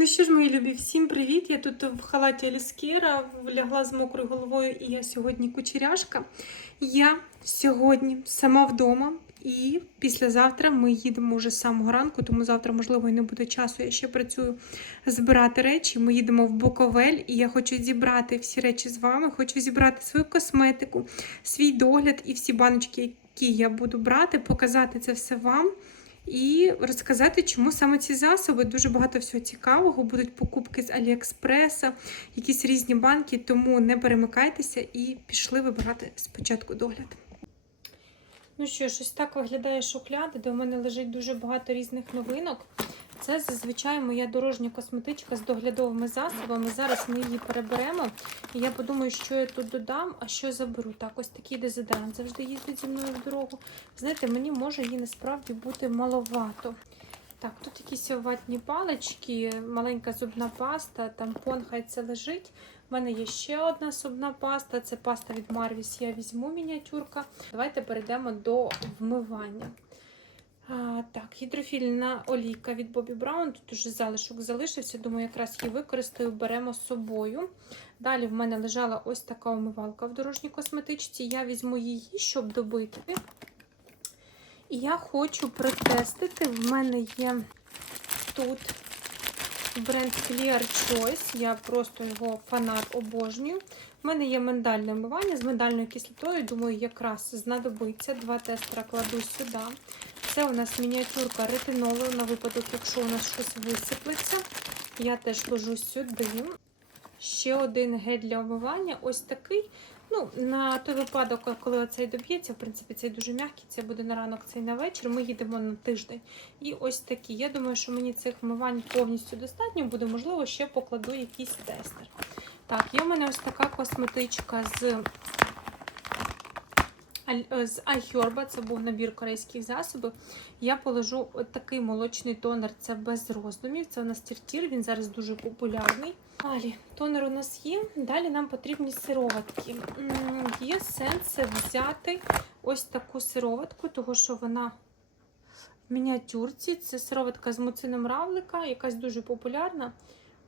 Ну що ж, мої любі, всім привіт! Я тут в халаті Еліскера, лягла з мокрою головою, і я сьогодні кучеряшка. Я сьогодні сама вдома, і післязавтра ми їдемо вже з самого ранку, тому завтра, можливо, і не буде часу. Я ще працюю збирати речі. Ми їдемо в Буковель, і я хочу зібрати всі речі з вами. Хочу зібрати свою косметику, свій догляд і всі баночки, які я буду брати, показати це все вам. І розказати, чому саме ці засоби. Дуже багато всього цікавого. Будуть покупки з Аліекспреса, якісь різні банки, тому не перемикайтеся і пішли вибирати спочатку догляд. Ну що ж, ось так виглядає шухляда, де у мене лежить дуже багато різних новинок. Це зазвичай моя дорожня косметичка з доглядовими засобами. Зараз ми її переберемо. І я подумаю, що я тут додам, а що заберу. Так, ось такий дезодорант завжди їздить зі мною в дорогу. Знаєте, мені може її насправді бути маловато. Так, тут якісь ватні палички, маленька зубна паста, тампон, хай це лежить. У мене є ще одна зубна паста. Це паста від Marvis. Я візьму мініатюрка. Давайте перейдемо до вмивання. А, так, гідрофільна олійка від Бобі Браун. Тут уже залишок залишився. Думаю, якраз її використаю, беремо з собою. Далі в мене лежала ось така умивалка в дорожній косметичці. Я візьму її, щоб добити. І я хочу протестити. В мене є тут бренд Clear Choice. Я просто його фанат обожнюю. У мене є миндальне вмивання з миндальною кислотою. Думаю, якраз знадобиться. Два тестера кладу сюди. Це у нас мініатюрка ретинолу на випадок, якщо у нас щось висиплеться. Я теж ложу сюди. Ще один гель для вмивання. Ось такий. Ну, на той випадок, коли оцей доб'ється, в принципі, цей дуже м'який, це буде на ранок, цей на вечір. Ми їдемо на тиждень. І ось такі. Я думаю, що мені цих вмивань повністю достатньо буде, можливо, ще покладу якийсь тестер. Так, є в мене ось така косметичка з з iHerba, це був набір корейських засобів. Я положу такий молочний тонер, це без роздумів. Це у нас тіртір, він зараз дуже популярний. Далі, тонер у нас є. Далі нам потрібні сироватки. Є сенс взяти ось таку сироватку, тому що вона в мініатюрці. Це сироватка з муцином равлика, якась дуже популярна.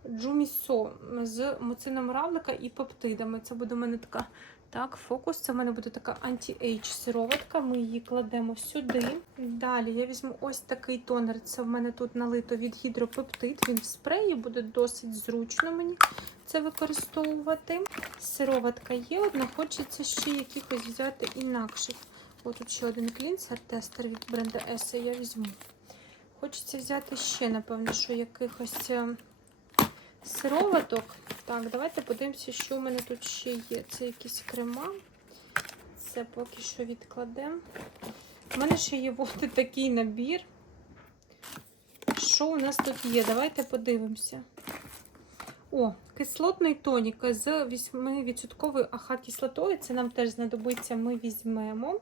Джумісо з муцином равлика і пептидами. Це буде у мене така так, фокус. Це в мене буде така анті-ейдж сироватка. Ми її кладемо сюди. Далі я візьму ось такий тонер. Це в мене тут налито від гідропептид. Він в спреї буде досить зручно мені це використовувати. Сироватка є одна, хочеться ще якихось взяти інакших. Ось тут ще один клінсер-тестер від бренду Есе я візьму. Хочеться взяти ще, напевно, що якихось сироваток. Так, давайте подивимося, що у мене тут ще є. Це якісь крема. Це поки що відкладемо. У мене ще є ось такий набір. Що у нас тут є? Давайте подивимося. О, кислотний тонік з 8% АХ-кислотою. Це нам теж знадобиться, ми візьмемо.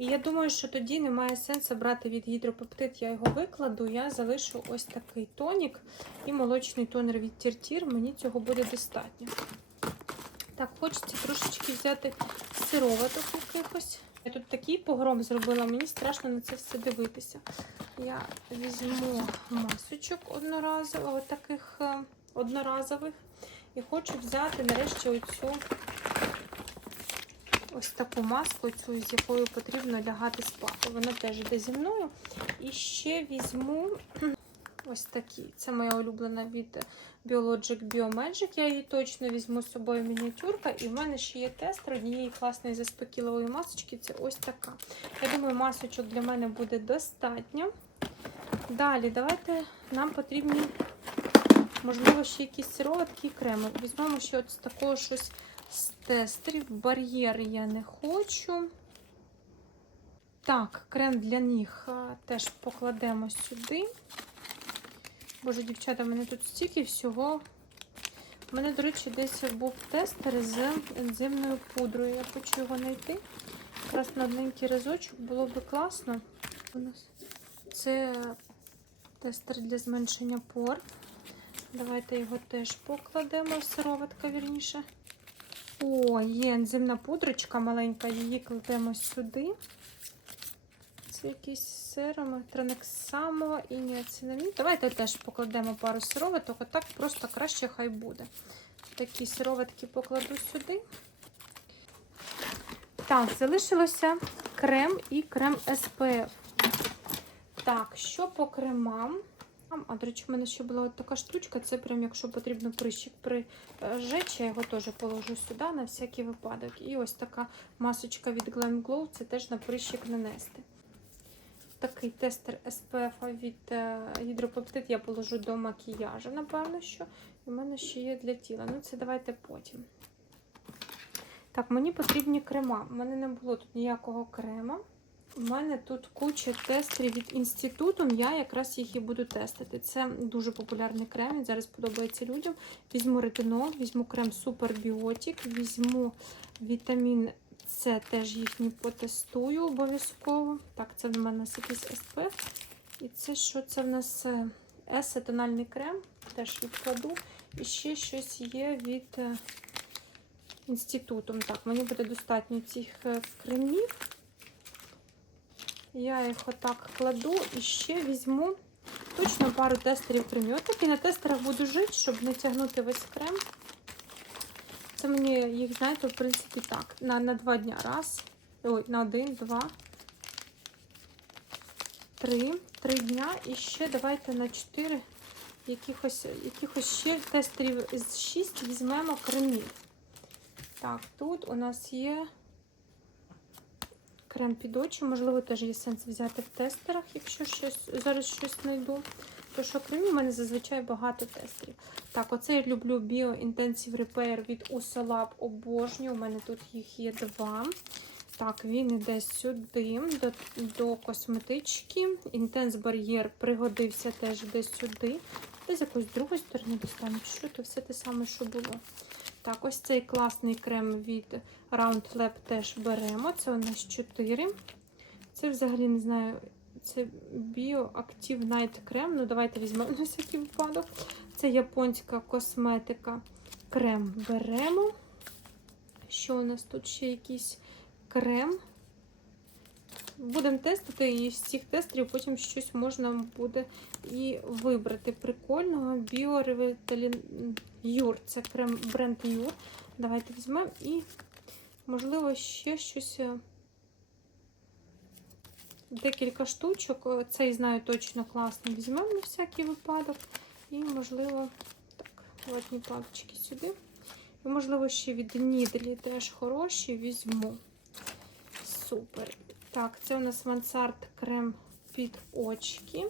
І я думаю, що тоді немає сенсу брати від гідропептид, я його викладу, я залишу ось такий тонік і молочний тонер від тіртір. Мені цього буде достатньо. Так, хочеться трошечки взяти сироваток якихось. Я тут такий погром зробила, мені страшно на це все дивитися. Я візьму масочок одноразових, таких одноразових. І хочу взяти нарешті оцю ось таку маску, цю, з якою потрібно лягати спати. Вона теж йде зі мною. І ще візьму ось такі. Це моя улюблена від Biologic Biomagic. Я її точно візьму з собою мініатюрка. І в мене ще є тестер однієї класної заспокійливої масочки. Це ось така. Я думаю, масочок для мене буде достатньо. Далі, давайте нам потрібні, можливо, ще якісь сироватки і креми. Візьмемо ще от з такого щось з тестерів. Бар'єр я не хочу. Так, крем для ніг теж покладемо сюди. Боже, дівчата, в мене тут стільки всього. У мене, до речі, десь був тестер з ензимною пудрою. Я хочу його знайти. Якраз на одненький разочок було би класно. Це тестер для зменшення пор. Давайте його теж покладемо, сироватка, вірніше. О, є ензимна пудрочка маленька, її кладемо сюди. Це якісь сироми, транексамо і ніацинамід. Давайте теж покладемо пару сироваток, а так просто краще хай буде. Такі сироватки покладу сюди. Так, залишилося крем і крем SPF. Так, що по кремам? А, до речі, в мене ще була от така штучка. Це прям, якщо потрібно прищик прижечь, я його теж положу сюди на всякий випадок. І ось така масочка від Glam Glow, це теж на прищик нанести. Такий тестер SPF від е, гідропептид я положу до макіяжу, напевно, що. І в мене ще є для тіла. Ну, це давайте потім. Так, мені потрібні крема. У мене не було тут ніякого крема. У мене тут куча тестерів від інституту. Я якраз їх і буду тестити. Це дуже популярний крем. Він зараз подобається людям. Візьму ретинол, візьму крем Супербіотік, візьму вітамін С, теж їхній потестую обов'язково. Так, це в мене якийсь SPF. І це що? Це в нас Есе тональний крем. Теж відкладу. І ще щось є від е, інституту. Так, мені буде достатньо цих е, кремів. Я їх отак кладу і ще візьму точно пару тестерів кремів. Отак і на тестерах буду жити, щоб не тягнути весь крем. Це мені їх, знаєте, в принципі, так. На, на два дня. Раз. Ой, на один, два, три. Три дня. І ще давайте на чотири якихось, якихось ще тестерів з 6 візьмемо кремів. Так, тут у нас є крем під очі. Можливо, теж є сенс взяти в тестерах, якщо щось, зараз щось знайду. Тому що кремів у мене зазвичай багато тестерів. Так, оце я люблю Bio Intensive Repair від Usalab обожнюю. У мене тут їх є два. Так, він іде сюди, до, до косметички. Intense Barrier пригодився теж десь сюди. Десь з якоїсь другої сторони достану. Що то все те саме, що було. Так, ось цей класний крем від Round Lab теж беремо. Це у нас 4. Це взагалі не знаю. Це Bioactive Night крем. Ну, давайте візьмемо на всякий випадок. Це японська косметика. Крем беремо. Що у нас тут ще якийсь крем? Будемо тестити, і з цих тестерів потім щось можна буде і вибрати. Прикольного Біоревіталін Юр. Це крем бренд Юр. Давайте візьмемо і, можливо, ще щось. е, Декілька штучок. Цей знаю точно класно. Візьмемо на всякий випадок. І, можливо, так, ватні палички сюди. І, можливо, ще від Нідлі теж хороші візьму. Супер. Так, це у нас мансард крем під очки.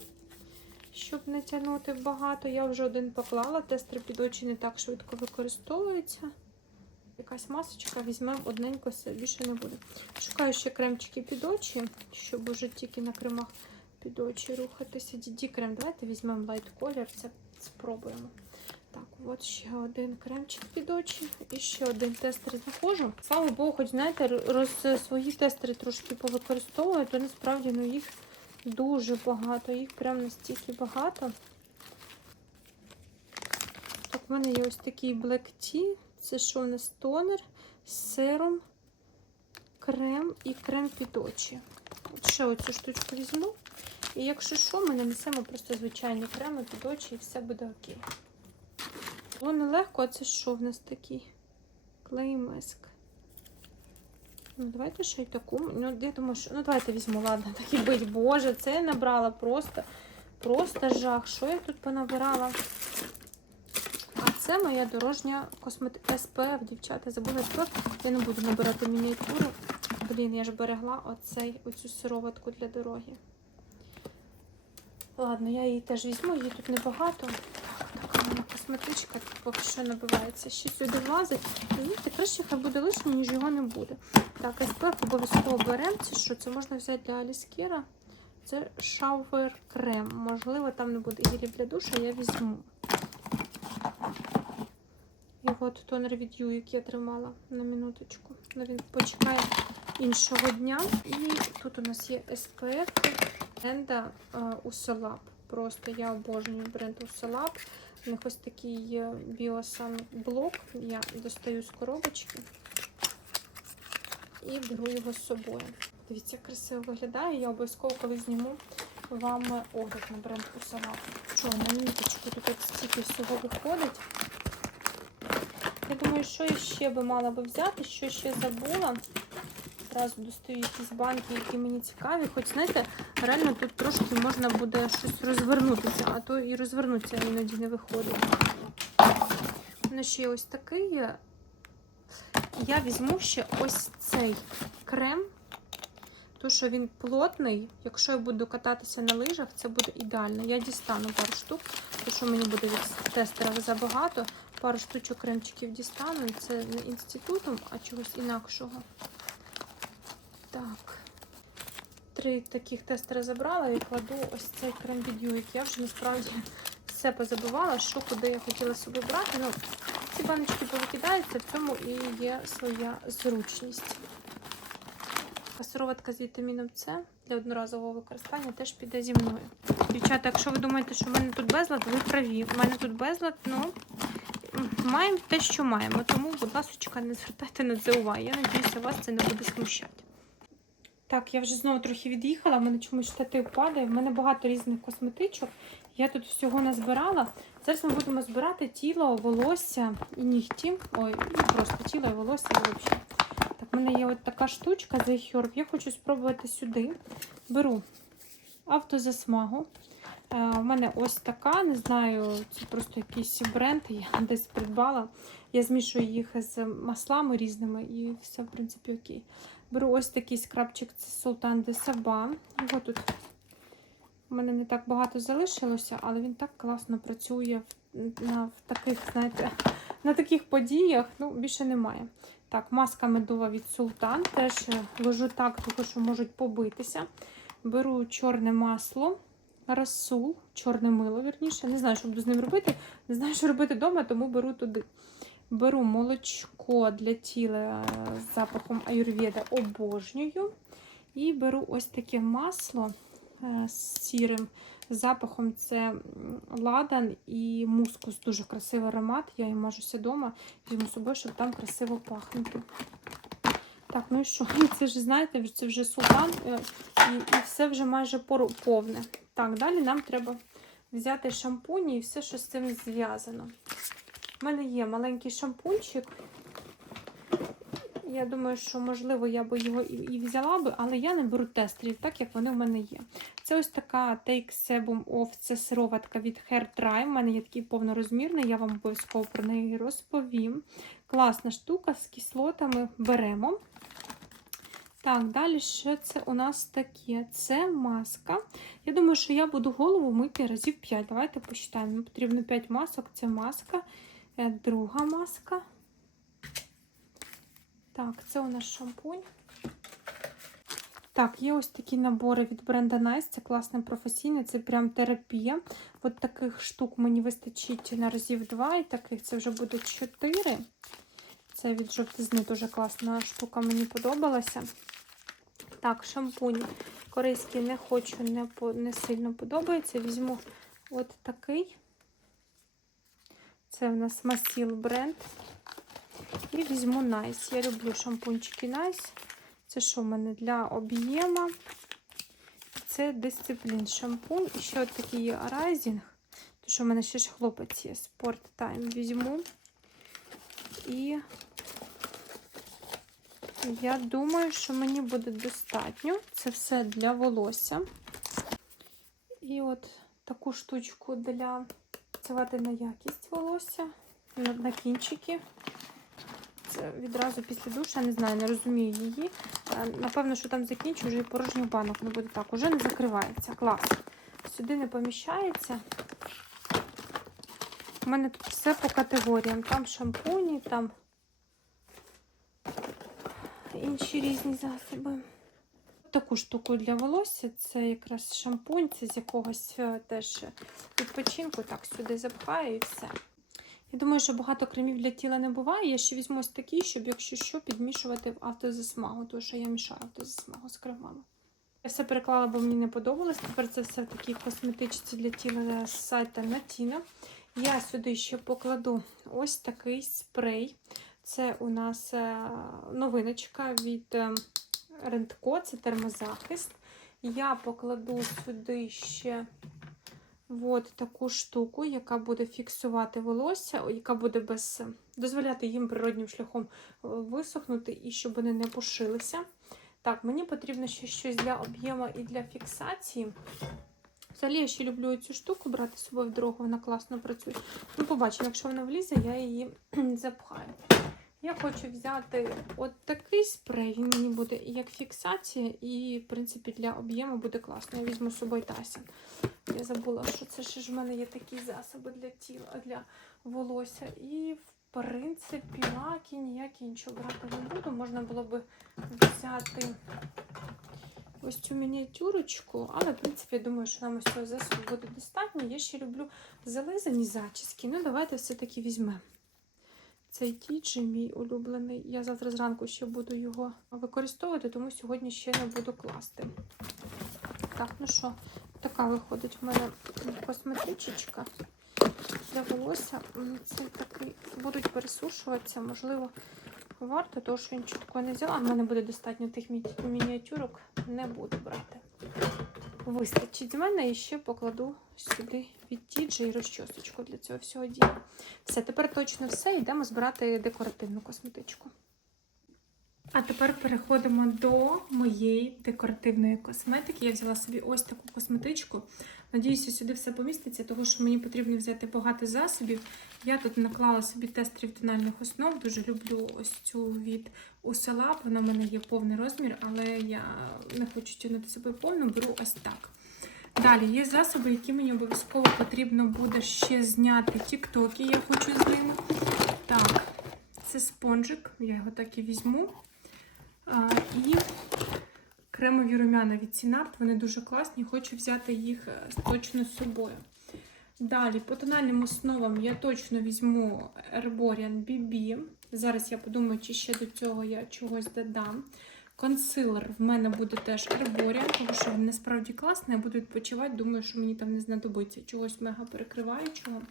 Щоб не тягнути багато. Я вже один поклала. Тестер під очі не так швидко використовується. Якась масочка, візьмемо одненько, все більше не буде. Шукаю ще кремчики під очі, щоб уже тільки на кремах під очі рухатися. Діді крем. Давайте візьмемо лайт колір, це спробуємо. От ще один кремчик під очі і ще один тестер знаходжу. Слава Богу, хоч знаєте, роз свої тестери трошки повикористовую, то насправді ну, їх дуже багато, їх прям настільки багато. Так, в мене є ось такий Black Tea. Це що у нас тонер, серум, крем і крем під очі. От ще оцю штучку візьму. І якщо що, ми нанесемо просто звичайні креми під очі і все буде окей. Було нелегко, а це що в нас такий? Клей меск. Ну, давайте ще й таку. Ну, я думаю, що. Ну, давайте візьму, ладно, так і бить. Боже, це я набрала просто, просто жах. Що я тут понабирала? А це моя дорожня косметика SPF, дівчата. Забула SPF. Я не буду набирати мініатюру. Блін, я ж берегла оцей, оцю сироватку для дороги. Ладно, я її теж візьму, її тут небагато. Косметичка поки що набивається. Ще сюди влазить. Знаєте, краще хай буде лишнє, ніж його не буде. Так, SPF обов'язково беремо. Це що? Це можна взяти для Аліскіра. Це шауер крем. Можливо, там не буде гелів для душа, я візьму. І от тонер від Ю, який я тримала на минуточку. Ну, він почекає іншого дня. І тут у нас є SPF бренда Usalab. Просто я обожнюю бренд Usalab. У них ось такий біосан блок. Я достаю з коробочки і беру його з собою. Дивіться, як красиво виглядає. Я обов'язково коли зніму вам огляд на бренд Курсалат. Що, на ніточку тут от стільки всього виходить. Я думаю, що я ще би мала би взяти, що ще забула. Зразу достаю якісь банки, які мені цікаві. Хоч, знаєте, реально тут трошки можна буде щось розвернутися, а то і розвернутися іноді не виходить. У мене ще є ось такий. Я візьму ще ось цей крем. То, що він плотний, якщо я буду кататися на лижах, це буде ідеально. Я дістану пару штук, тому що мені буде від тестера забагато. Пару штучок кремчиків дістану. Це не інститутом, а чогось інакшого. Так. Три таких тестера забрала і кладу ось цей крем від Юїк. Я вже насправді все позабувала, що куди я хотіла собі брати. Ну, ці баночки повикидаються, в цьому і є своя зручність. Сироватка з вітаміном С для одноразового використання теж піде зі мною. Дівчата, якщо ви думаєте, що в мене тут безлад, ви праві. У мене тут безлад, ну маємо те, що маємо. Тому, будь ласка, не звертайте на це уваги. Я сподіваюся, вас це не буде смущати. Так, я вже знову трохи від'їхала, в мене чомусь штатив падає. В мене багато різних косметичок. Я тут всього назбирала. Зараз ми будемо збирати тіло, волосся і нігті. Ой, просто тіло і волосся взагалі. Так, в мене є от така штучка The Herb. Я хочу спробувати сюди. Беру автозасмагу. Е, У мене ось така, не знаю, це просто якийсь бренд, я десь придбала. Я змішую їх з маслами різними і все, в принципі, окей. Беру ось такий скрабчик, це Султан де Саба. Його тут у мене не так багато залишилося, але він так класно працює на, в таких, знаєте, на таких подіях. Ну, більше немає. Так, маска медова від Султан. Теж ложу так, тому що можуть побитися. Беру чорне масло, розсул, чорне мило, вірніше. Не знаю, що буду з ним робити. Не знаю, що робити вдома, тому беру туди. Беру молочко для тіла з запахом аюрведа, обожнюю. І беру ось таке масло е, з сірим запахом. Це ладан і мускус. Дуже красивий аромат. Я їм мажуся вдома, візьму з собою, щоб там красиво пахнути. Так, ну і що? Це ж, знаєте, це вже султан, е, і, і все вже майже повне. Так, далі нам треба взяти шампуні і все, що з цим зв'язано. У мене є маленький шампунчик. Я думаю, що, можливо, я би його і, взяла би, але я не беру тестерів, так як вони в мене є. Це ось така Take Sebum Off, це сироватка від Hair Dry. У мене є такий повнорозмірний, я вам обов'язково про неї розповім. Класна штука з кислотами беремо. Так, далі що це у нас таке? Це маска. Я думаю, що я буду голову мити разів 5. Давайте посчитаємо. Потрібно 5 масок. Це маска. Е, Друга маска. Так, це у нас шампунь. Так, є ось такі набори від бренда Nice. Це класне професійне, це прям терапія. От таких штук мені вистачить на разів 2, і таких це вже буде 4. Це від жовтизни дуже класна штука, мені подобалася. Так, шампунь корейський не хочу, не, по, не сильно подобається. Візьму от такий. Це в нас Масіл бренд. І візьму Nice. Я люблю шампунчики Nice. Це що в мене для об'єма? Це дисциплін шампунь. І ще от такий є Rising. То що в мене ще ж хлопець є. Sport Time візьму. І я думаю, що мені буде достатньо. Це все для волосся. І от таку штучку для працювати на якість волосся, на, на кінчики. Це відразу після душа, не знаю, не розумію її. Е, Напевно, що там закінчу, вже і порожніх банок не буде так. Уже не закривається. Клас. Сюди не поміщається. У мене тут все по категоріям. Там шампуні, там інші різні засоби. Таку штуку для волосся, це якраз шампунь, це з якогось е, теж відпочинку. Так, сюди запхаю і все. Я думаю, що багато кремів для тіла не буває. Я ще візьму ось такий, щоб, якщо що, підмішувати в автозасмагу, тому що я мішаю автозасмагу з кремами. Я все переклала, бо мені не подобалось. Тепер це все в такій косметичці для тіла з сайта Natina. Я сюди ще покладу ось такий спрей. Це у нас е, новиночка від е, Рентко, це термозахист. Я покладу сюди ще от таку штуку, яка буде фіксувати волосся, яка буде без дозволяти їм природнім шляхом е, висохнути і щоб вони не пушилися. Так, мені потрібно ще щось для об'єму і для фіксації. Взагалі, я ще люблю цю штуку брати з собою в дорогу, вона класно працює. Ну, побачимо, якщо вона влізе, я її запхаю. Я хочу взяти от такий спрей, він мені буде і як фіксація, і, в принципі, для об'єму буде класно. Я візьму з собою Тайсон. Я забула, що це ще ж в мене є такі засоби для тіла, для волосся. І, в принципі, лаки ніякі нічого брати не буду. Можна було би взяти ось цю мініатюрочку, але, в принципі, я думаю, що нам ось цього засобу буде достатньо. Я ще люблю зализані зачіски. Ну, давайте все-таки візьмемо. Цей тіджі мій улюблений. Я завтра зранку ще буду його використовувати, тому сьогодні ще не буду класти. Так, ну що, така виходить в мене косметичечка для волосся. Це такий будуть пересушуватися, можливо, варто, тому що нічого такого не взяла. В мене буде достатньо тих мініатюрок, не буду брати. Вистачить з мене і ще покладу сюди від тіджі і розчосочку для цього всього діла. Все, тепер точно все. Йдемо збирати декоративну косметичку. А тепер переходимо до моєї декоративної косметики. Я взяла собі ось таку косметичку. Надіюся, сюди все поміститься, тому що мені потрібно взяти багато засобів. Я тут наклала собі тестерів тональних основ. Дуже люблю ось цю від Uselab. Вона в мене є повний розмір, але я не хочу тягнути собі повну, беру ось так. Далі є засоби, які мені обов'язково потрібно буде ще зняти тіктоки. Я хочу з ними. Так, це спонжик, я його так і візьму. І кремові румяна від Сінарт, вони дуже класні, хочу взяти їх е, точно з собою. Далі, по тональним основам я точно візьму Herborian BB. Зараз я подумаю, чи ще до цього я чогось додам. Консилер в мене буде теж Herborian, тому що він насправді класний. Я буду відпочивати, думаю, що мені там не знадобиться чогось мега перекриваючого.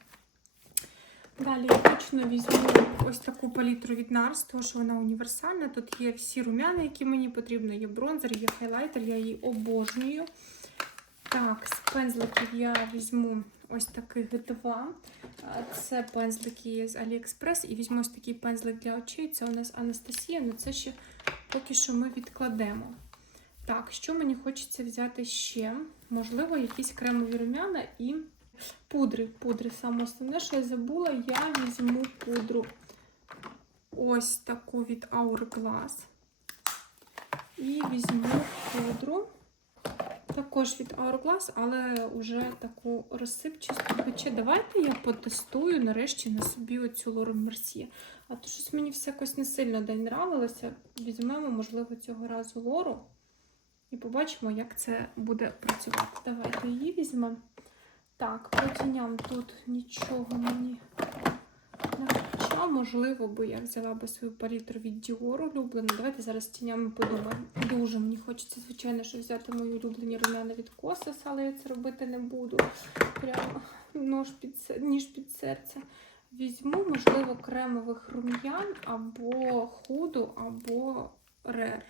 Далі я точно візьму ось таку палітру від NARS, тому що вона універсальна. Тут є всі румяна, які мені потрібно. Є бронзер, є хайлайтер, я її обожнюю. Так, з пензликів я візьму ось таких два. Це пензлики з AliExpress. І візьму ось такий пензлик для очей. Це у нас Анастасія, але це ще поки що ми відкладемо. Так, що мені хочеться взяти ще? Можливо, якісь кремові румяна і пудри. Пудри. Саме основне, що я забула, я візьму пудру. Ось таку від Hourglass. І візьму пудру. Також від Hourglass, але вже таку розсипчасту. Хоча давайте я потестую нарешті на собі оцю Лору Мерсьє. А то щось мені все якось не сильно день нравилося. Візьмемо, можливо, цього разу Лору. І побачимо, як це буде працювати. Давайте її візьмемо. Так, по тіням тут нічого мені не хоча, можливо, би я взяла би свою палітру від Dior улюблену. Давайте зараз тінями подумаємо. Дуже мені хочеться, звичайно, що взяти мої улюблені румяна від Kosas, але я це робити не буду. Прямо нож під, ніж під серце. Візьму, можливо, кремових рум'ян або худу, або рер.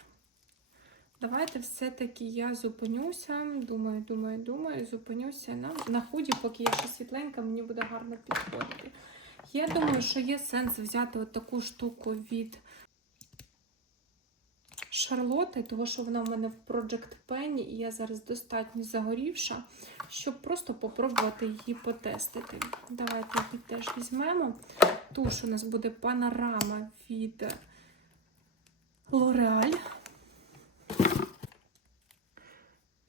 Давайте все-таки я зупинюся. Думаю, думаю, думаю, зупинюся на, на худі, поки я ще світленька, мені буде гарно підходити. Я думаю, що є сенс взяти от таку штуку від Шарлоти, тому що вона в мене в Project Penny, і я зараз достатньо загорівша, щоб просто попробувати її потестити. Давайте її теж візьмемо. Туш у нас буде панорама від L'Oreal.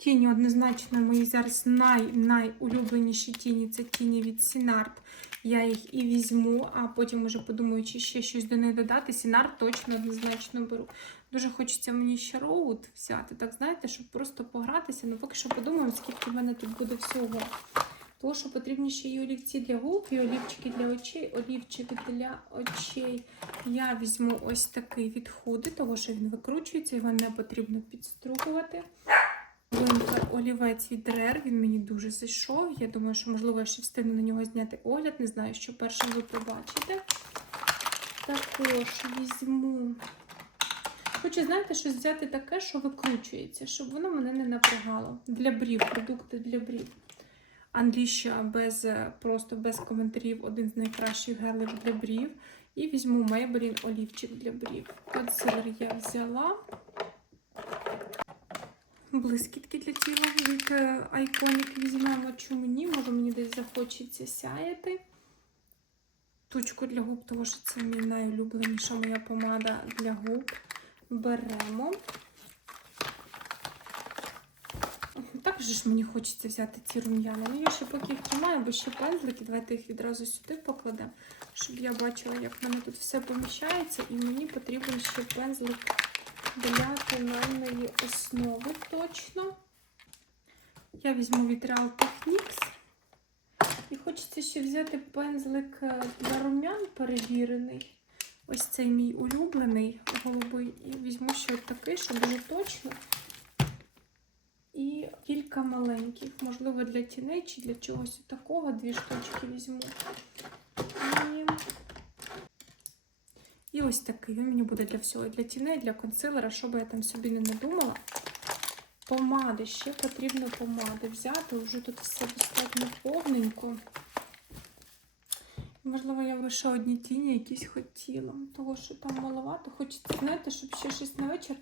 Тіні однозначно мої зараз най найулюбленіші тіні це тіні від Сінарт. Я їх і візьму, а потім уже подумаю, чи ще щось до них додати. Сінарт точно однозначно беру. Дуже хочеться мені ще роуд взяти, так знаєте, щоб просто погратися. Ну поки що подумаємо, скільки в мене тут буде всього. Тому що потрібні ще і олівці для губ, і олівчики для очей, олівчики для очей. Я візьму ось такий від худи, тому що він викручується, його не потрібно підстругувати. Олівець від Рер, він мені дуже зайшов. Я думаю, що можливо я ще встигну на нього зняти огляд. Не знаю, що першим ви побачите. Також візьму Хочу, знаєте, щось взяти таке, що викручується, щоб воно мене не напрягало. Для брів, продукти для брів. Англіща без, е, просто без коментарів, один з найкращих гелів для брів. І візьму Maybelline олівчик для брів. Консилер я взяла. Блискітки для тіла від е, Iconic візьмемо. Чому ні? Може мені десь захочеться сяяти. Тучку для губ, тому що це мій найулюбленіша моя помада для губ. Беремо. Так же ж мені хочеться взяти ці рум'яна. Ну, я ще поки їх тримаю, бо ще пензлики. Давайте їх відразу сюди покладемо, щоб я бачила, як в мене тут все поміщається. І мені потрібен ще пензлик для тональної основи точно. Я візьму Real Techniques. І хочеться ще взяти пензлик е, для рум'ян перевірений. Ось цей мій улюблений голубий. І візьму ще такий, щоб було точно. І кілька маленьких, можливо, для тіней чи для чогось такого. Дві штучки візьму. І, ось такий. Він мені буде для всього. Для тіней, для консилера, що би я там собі не надумала. Помади, ще потрібно помади взяти. Вже тут все достатньо повненько. Можливо, я лише одні тіні якісь хотіла, того що там маловато. Хочеться, знаєте, щоб ще щось на вечір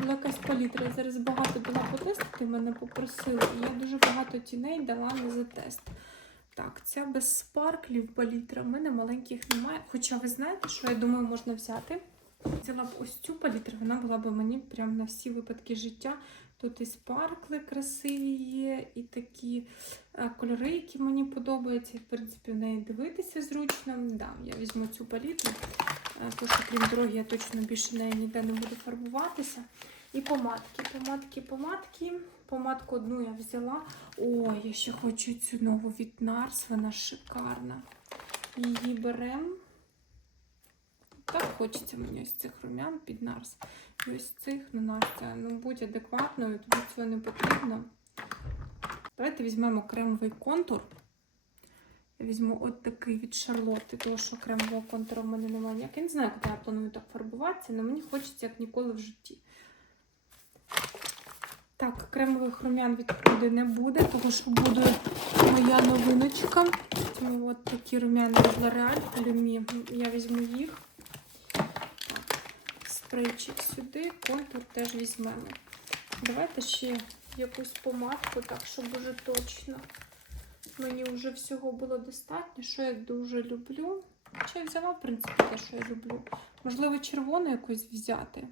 була якась палітра. Я зараз багато дала потестити, мене попросили. І я дуже багато тіней дала не за тест. Так, ця без спарклів палітра. В мене маленьких немає. Хоча ви знаєте, що я думаю, можна взяти. Взяла б ось цю палітру, вона була б мені прям на всі випадки життя. Тут і спаркли красиві є, і такі е, кольори, які мені подобаються. В принципі, в неї дивитися зручно. Да, я візьму цю палітру, е, тому що, крім дороги, я точно більше нею ніде не буду фарбуватися. І помадки, помадки, помадки. Помадку одну я взяла. О, я ще хочу цю нову від NARS, вона шикарна. Її беремо. Так хочеться мені ось цих рум'ян під Нарс. І ось цих, ну Настя, ну будь адекватною, тобі цього не потрібно. Давайте візьмемо кремовий контур. Я візьму от такий від Шарлотти, тому що кремового контуру в мене немає. Я не знаю, куди я планую так фарбуватися, але мені хочеться як ніколи в житті. Так, кремових рум'ян від Пруди не буде, тому що буде моя новиночка. От такі рум'яни від L'Oreal Люмі. Я візьму їх. Спрейчик сюди, контур теж візьмемо. Давайте ще якусь помадку, так, щоб уже точно. Мені вже всього було достатньо, що я дуже люблю. Чи я взяла, в принципі, те, що я люблю. Можливо, червону якусь взяти.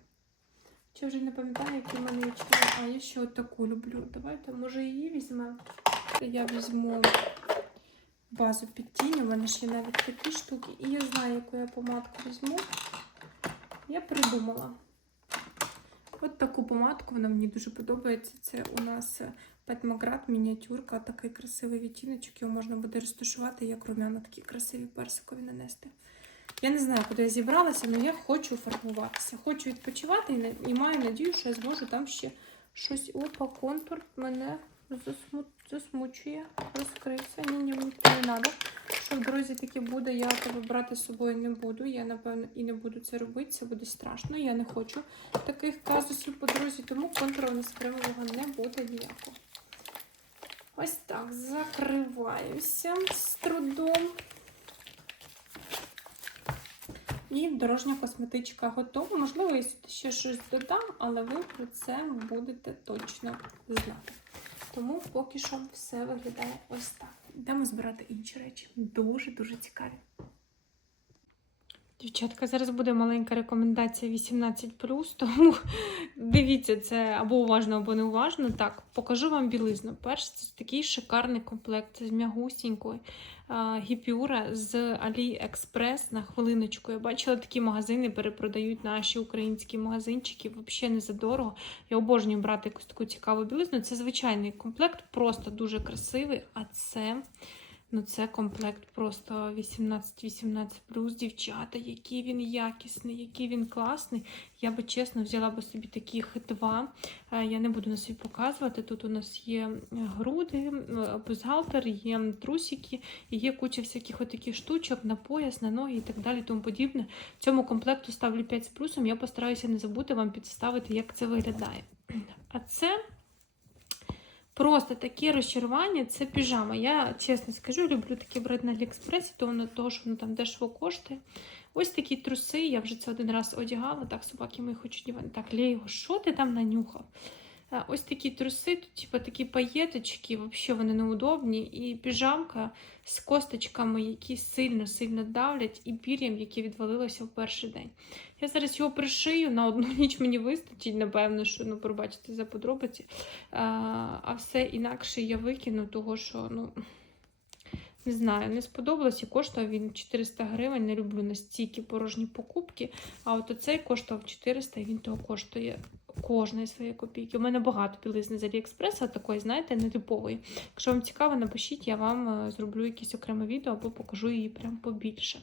Чи вже не пам'ятаю, які в мене є. А, я ще от таку люблю. Давайте, може, її візьмемо. Я візьму базу під тінь. У мене ще навіть такі штуки. І я знаю, яку я помадку візьму. Я придумала. От таку помадку, вона мені дуже подобається. Це у нас Петмаград, мініатюрка, такий красивий відтіночок, його можна буде розташувати, як рум'яна, такі красиві персикові нанести. Я не знаю, куди я зібралася, але я хочу фарбуватися. Хочу відпочивати і, і маю надію, що я зможу там ще щось. Опа, контур мене засму... засмучує, розкрився. Ні, ні, мені не треба. Що в дорозі таке буде, я тебе брати з собою не буду. Я, напевно, і не буду це робити, це буде страшно. Я не хочу таких казусів по дорозі, тому контуру на кремового не буде ніякого. Ось так, закриваюся з трудом. І дорожня косметичка готова. Можливо, я сюди ще щось додам, але ви про це будете точно знати. Тому поки що все виглядає ось так. Йдемо збирати інші речі. Дуже-дуже цікаві. Дівчатка, зараз буде маленька рекомендація 18, тому дивіться це або уважно, або неуважно. Так, покажу вам білизну. Перший це такий шикарний комплект з м'ягусінькою гіпюра з AliExpress на хвилиночку. Я бачила такі магазини, перепродають наші українські магазинчики. Взагалі не задорого. Я обожнюю брати якусь таку цікаву білизну. Це звичайний комплект, просто дуже красивий. А це Ну, це комплект просто 18-18 плюс, дівчата, який він якісний, який він класний. Я би чесно взяла би собі таких два. Е, Я не буду на собі показувати. Тут у нас є груди, бюстгальтер, є трусики, і є куча всяких отаких штучок на пояс, на ноги і так далі, тому подібне. Цьому комплекту ставлю 5 з плюсом. Я постараюся не забути вам підставити, як це виглядає. А це просто таке розчарування, це піжама. Я чесно скажу, люблю такі брати на Аліекспресі, то воно того, що воно там дешево коштує. Ось такі труси, я вже це один раз одягала. Так, собаки мої хочуть. Так, Лєго, що ти там нанюхав? Ось такі труси, тут, типу, такі паєточки, взагалі вони неудобні. І піжамка з косточками, які сильно-сильно давлять, і пір'ям, яке відвалилося в перший день. Я зараз його пришию, на одну ніч мені вистачить, напевно, що ну, пробачте за подробиці. А, а все інакше я викину, того що, ну. Не знаю, не сподобалось і коштував він 400 гривень. Не люблю настільки порожні покупки. А от оцей коштував 400 і він того коштує кожної своєї копійки. У мене багато білизни з Аліекспреса, такої, знаєте, нетипової. Якщо вам цікаво, напишіть, я вам е, зроблю якесь окреме відео або покажу її прям побільше.